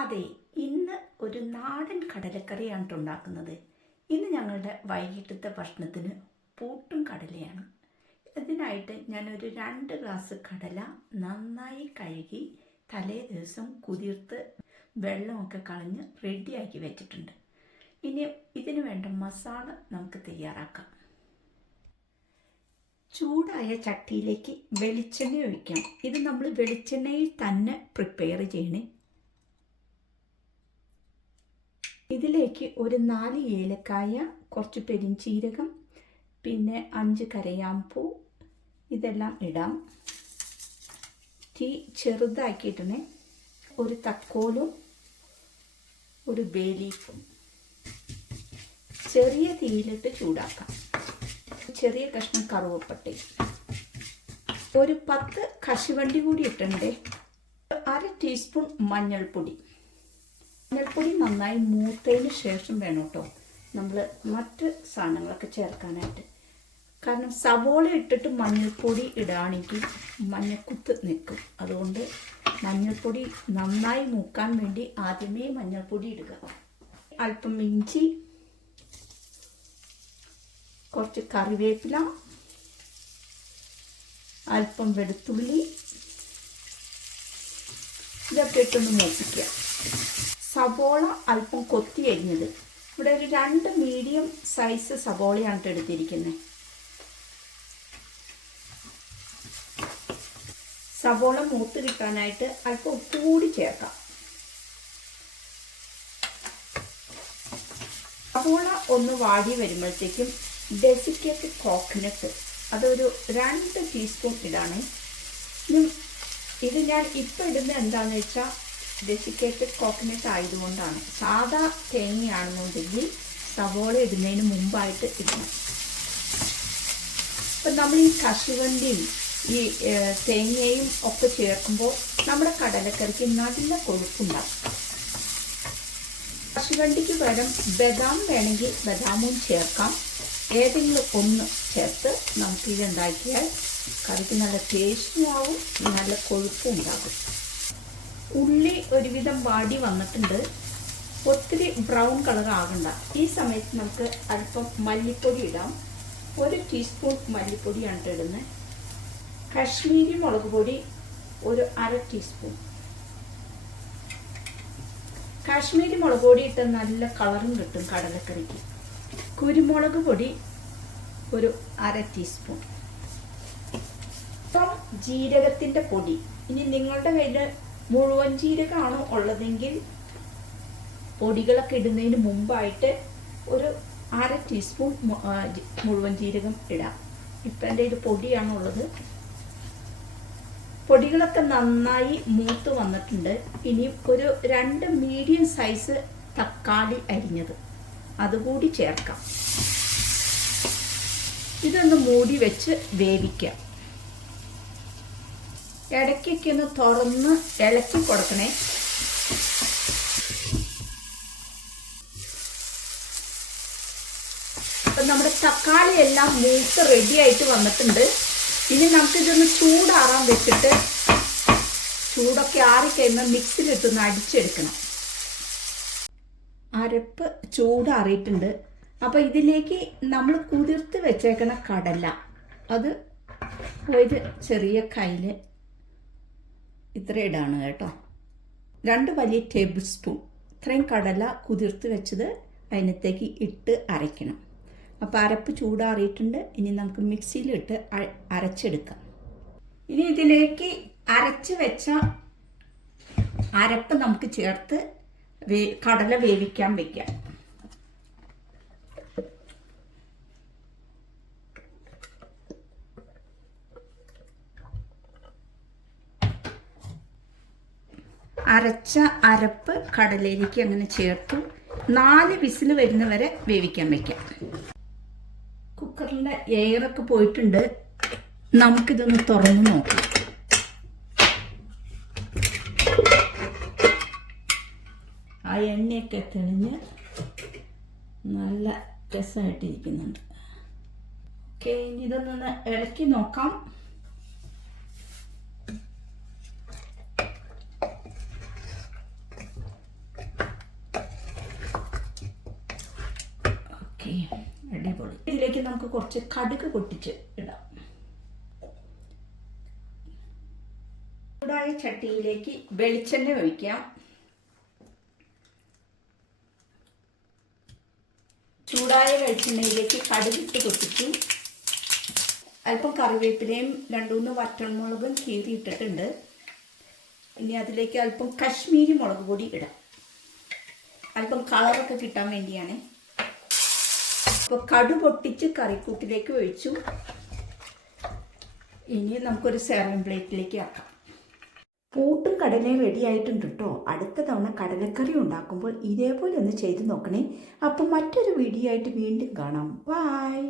അതെ, ഇന്ന് ഒരു നാടൻ കടലക്കറിയാണ് ഉണ്ടാക്കുന്നത്. ഇന്ന് ഞങ്ങളുടെ വൈകിട്ടത്തെ ഭക്ഷണത്തിന് പൂട്ടും കടലയാണ്. ഇതിനായിട്ട് ഞാനൊരു 2 ഗ്ലാസ് കടല നന്നായി കഴുകി തലേ ദിവസം കുതിർത്ത് വെള്ളമൊക്കെ കളഞ്ഞ് റെഡിയാക്കി വെച്ചിട്ടുണ്ട്. ഇനി ഇതിന് വേണ്ട മസാല നമുക്ക് തയ്യാറാക്കാം. ചൂടായ ചട്ടിയിലേക്ക് വെളിച്ചെണ്ണ ഒഴിക്കാം. ഇത് നമ്മൾ വെളിച്ചെണ്ണയിൽ തന്നെ പ്രിപ്പയർ ചെയ്യണേ. ഇതിലേക്ക് ഒരു 4 ഏലക്കായ, കുറച്ച് പെരിഞ്ചീരകം, പിന്നെ 5 കരയാമ്പൂ ഇതെല്ലാം ഇടാം. തീ ചെറുതാക്കിയിട്ടേ. ഒരു തക്കോലും ഒരു ബേ ലീഫും ചെറിയ തീയിലിട്ട് ചൂടാക്കാം. ചെറിയ കഷ്ണം കറുവപ്പട്ടയും ഒരു 10 കശുവണ്ടി കൂടി ഇട്ടുണ്ട്. 1/2 ടീസ്പൂൺ മഞ്ഞൾപ്പൊടി. മഞ്ഞൾപ്പൊടി നന്നായി മൂത്തതിന് ശേഷം വേണം കേട്ടോ നമ്മൾ മറ്റ് സാധനങ്ങളൊക്കെ ചേർക്കാനായിട്ട്. കാരണം സവോള ഇട്ടിട്ട് മഞ്ഞൾപ്പൊടി ഇടുകയാണെങ്കിൽ മഞ്ഞക്കുത്ത് നിൽക്കും. അതുകൊണ്ട് മഞ്ഞൾപ്പൊടി നന്നായി മൂക്കാൻ വേണ്ടി ആദ്യമേ മഞ്ഞൾപ്പൊടി ഇടുക. അല്പം ഇഞ്ചി, കുറച്ച് കറിവേപ്പില, അല്പം വെളുത്തുള്ളി, ഇതൊക്കെ ഇട്ടൊന്ന് മൂപ്പിക്കുക. സവോള അല്പം കൊത്തി അരിഞ്ഞത്. ഇവിടെ ഒരു 2 മീഡിയം സൈസ് സവോളയാണ് എടുത്തിരിക്കുന്നത്. സവോള മൂത്ത് കിട്ടാനായിട്ട് അല്പം ഉപ്പ് കൂടി ചേർക്കാം. സവോള ഒന്ന് വാടി വരുമ്പോഴത്തേക്കും ഡെസിക്കേറ്റഡ് കോക്കനട്ട് അതൊരു 2 ടീസ്പൂൺ ഇടാണ്. ഇത് ഞാൻ ഇപ്പം ഇടുന്നത് എന്താണെന്ന് വെച്ചാൽ ഡെസിക്കേറ്റഡ് കോക്കനട്ട് ആയതുകൊണ്ടാണ്. സാധാ തേങ്ങയാണെന്നുണ്ടെങ്കിൽ സവോള ഇടുന്നതിന് മുമ്പായിട്ട് ഇടണം. അപ്പം നമ്മൾ ഈ കശുവണ്ടിയും ഈ തേങ്ങയും ഒക്കെ ചേർക്കുമ്പോൾ നമ്മുടെ കടലക്കറിക്ക് നല്ല കൊഴുപ്പുണ്ടാകും. കശുവണ്ടിക്ക് പകരം ബദാം വേണമെങ്കിൽ ബദാമും ചേർക്കാം. ഏതെങ്കിലും ഒന്ന് ചേർത്ത് നമുക്കിതുണ്ടാക്കിയാൽ കറിക്ക് നല്ല ടേസ്റ്റും ആവും, നല്ല കൊഴുപ്പും ഉണ്ടാകും. ഉള്ളി ഒരുവിധം വാടി വന്നിട്ടുണ്ട്. ഒത്തിരി ബ്രൗൺ കളർ ആകണ്ട. ഈ സമയത്ത് നമുക്ക് അല്പം മല്ലിപ്പൊടി ഇടാം. 1 ടീസ്പൂൺ മല്ലിപ്പൊടിയാണ് ഇടുന്നത്. കശ്മീരി മുളക് പൊടി ഒരു 1/2 ടീസ്പൂൺ. കാശ്മീരി മുളക് പൊടി ഇട്ട് നല്ല കളറും കിട്ടും കടലക്കറിക്ക്. കുരുമുളക് പൊടി ഒരു 1/2 ടീസ്പൂൺ. ഇപ്പം ജീരകത്തിൻ്റെ പൊടി. ഇനി നിങ്ങളുടെ കയ്യിൽ മുഴുവൻ ജീരകമാണോ ഉള്ളതെങ്കിൽ പൊടികളൊക്കെ ഇടുന്നതിന് മുമ്പായിട്ട് ഒരു 1/2 ടീസ്പൂൺ മുഴുവൻ ജീരകം ഇടാം. ഇപ്പം എൻ്റെ ഇത് പൊടിയാണുള്ളത്. പൊടികളൊക്കെ നന്നായി മൂത്ത് വന്നിട്ടുണ്ട്. ഇനി ഒരു 2 മീഡിയം സൈസ് തക്കാളി അരിഞ്ഞത് അതുകൂടി ചേർക്കാം. ഇതൊന്ന് മൂടി വെച്ച് വേവിക്കാം. ഇടയ്ക്കൊക്കെ ഒന്ന് തുറന്ന് ഇളക്കി കൊടുക്കണേ. അപ്പം നമ്മുടെ തക്കാളി എല്ലാം മൂത്ത് റെഡി ആയിട്ട് വന്നിട്ടുണ്ട്. ഇനി നമുക്കിതൊന്ന് ചൂടാറാൻ വെച്ചിട്ട് ചൂടൊക്കെ ആറിക്കഴിയുമ്പോൾ മിക്സിയിലിട്ടൊന്ന് അടിച്ചെടുക്കണം. അരപ്പ് ചൂടാറിയിട്ടുണ്ട്. അപ്പോൾ ഇതിലേക്ക് നമ്മൾ കുതിർത്ത് വെച്ചേക്കണ കടല അത് ഒരു ചെറിയ കയ്യിൽ ഇത്ര ഇടാണ് കേട്ടോ. 2 വലിയ ടേബിൾ സ്പൂൺ ഇത്രയും കടല കുതിർത്ത് വെച്ചത് അതിനകത്തേക്ക് ഇട്ട് അരയ്ക്കണം. അപ്പോൾ അരപ്പ് ചൂടാറിയിട്ടുണ്ട്. ഇനി നമുക്ക് മിക്സിയിലിട്ട് അരച്ചെടുക്കാം. ഇനി ഇതിലേക്ക് അരച്ച് വെച്ച അരപ്പ് നമുക്ക് ചേർത്ത് കടല വേവിക്കാൻ വയ്ക്കാം. അരച്ച അരപ്പ് കടലയിലേക്ക് അങ്ങനെ ചേർത്തു 4 വിസിൽ വരുന്നവരെ വേവിക്കാൻ വയ്ക്കാം. കുക്കറിൻ്റെ എയറൊക്കെ പോയിട്ടുണ്ട്. നമുക്കിതൊന്ന് തുറന്ന് നോക്കാം. ആ എണ്ണയൊക്കെ തെളിഞ്ഞ് നല്ല രസമായിട്ടിരിക്കുന്നുണ്ട്. ഓക്കെ, ഇനി ഇതൊന്ന് ഇളക്കി നോക്കാം. ഓക്കെ, അടിപൊളി. ഇതിലേക്ക് നമുക്ക് കുറച്ച് കടുക് പൊട്ടിച്ച് ഇടാം. ചൂടായ ചട്ടിയിലേക്ക് വെളിച്ചെണ്ണ ഒഴിക്കാം. ചൂടായ വെളിച്ചെണ്ണയിലേക്ക് കടുകിട്ട് പൊട്ടിച്ചു. അല്പം കറിവേപ്പിലയും 2-3 വറ്റൽമുളകും കീറിയിട്ടിട്ടുണ്ട്. ഇനി അതിലേക്ക് അല്പം കശ്മീരി മുളക് പൊടി ഇടാം. അല്പം കളറൊക്കെ കിട്ടാൻ വേണ്ടിയാണ്. അപ്പോൾ കടു പൊട്ടിച്ച് കറിക്കൂട്ടിലേക്ക് ഒഴിച്ചു. ഇനി നമുക്കൊരു സെർവിങ് പ്ലേറ്റിലേക്ക് ആക്കാം. പൂട്ടും കടലയും റെഡി ആയിട്ടുണ്ട് കേട്ടോ. അടുത്ത തവണ കടലക്കറി ഉണ്ടാക്കുമ്പോൾ ഇതേപോലെ ഒന്ന് ചെയ്ത് നോക്കണേ. അപ്പോൾ മറ്റൊരു വീഡിയോ ആയിട്ട് വീണ്ടും കാണാം. ബൈ.